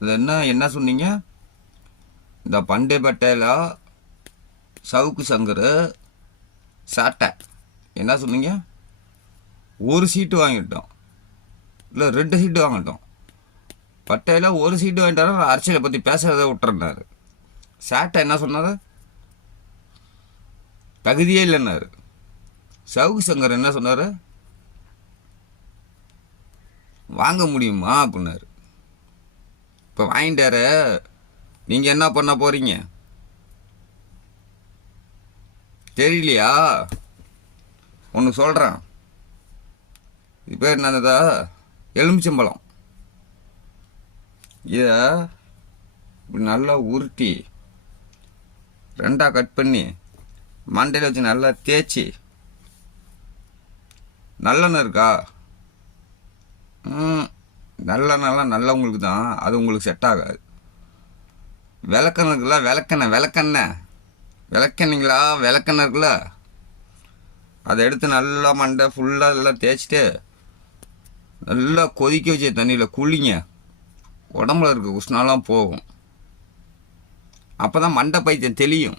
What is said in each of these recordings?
அது என்ன என்ன சொன்னீங்க? இந்த பண்டை பட்டையில் சவுக்கு சங்கர் சாட்டை என்ன சொன்னீங்க? ஒரு சீட்டு வாங்கிட்டோம், இல்லை 2 சீட்டு வாங்கிட்டோம். பட்டையில் ஒரு சீட்டு வாங்கிட்டாரு, அரசியலை பற்றி பேசுறதை விட்டுறனாரு. சாட்டை என்ன சொன்னார்? தகுதியே இல்லைன்னாரு. சவுக்கு சங்கர் என்ன சொன்னார்? வாங்க முடியுமா அப்படின்னாரு. இப்போ வாங்கிட்டாரு, நீங்கள் என்ன பண்ண போகிறீங்க தெரியலையா? ஒன்று சொல்கிறேன், இது பேர் என்னதா? எலுமிச்சம்பழம். இதை இப்படி நல்லா உருட்டி 2ஆக கட் பண்ணி மண்டையில் வச்சு நல்லா தேய்ச்சி, நல்லெண்ணெய் இருக்கா? நல்லெண்ணெய்லாம் நல்லவங்களுக்கு தான், அது உங்களுக்கு செட் ஆகாது. விளக்கெண்ணெய் இருக்குல்ல, விளக்கெண்ணெய்ங்களா, விளக்கெண்ணெய் இருக்குல்ல, அதை எடுத்து நல்லா மண்டை ஃபுல்லாக எல்லாம் தேய்ச்சிட்டு நல்லா கொதிக்க வச்ச தண்ணியில் குளிங்க. உடம்புல இருக்க உஷ்ணாலாம் போகும். அப்போ தான் மண்டை பைத்தியம் தெளியும்.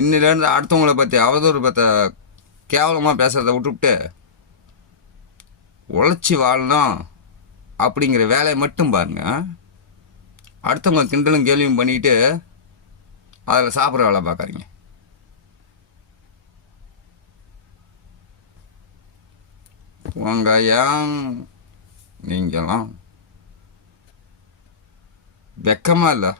இன்னிலேருந்து அடுத்தவங்கள பற்றி அவதூறு பற்ற கேவலமாக பேசுகிறத விட்டுவிட்டு உழைச்சி வாழணும் அப்படிங்கிற வேலையை மட்டும் பாருங்க. அடுத்தவங்க கிண்டலும் கேள்வியும் பண்ணிக்கிட்டு அதில் சாப்பிட்ற வேலை பார்க்குறீங்க. வெங்காயம் நீங்களாம் வெக்கமாக இல்லை.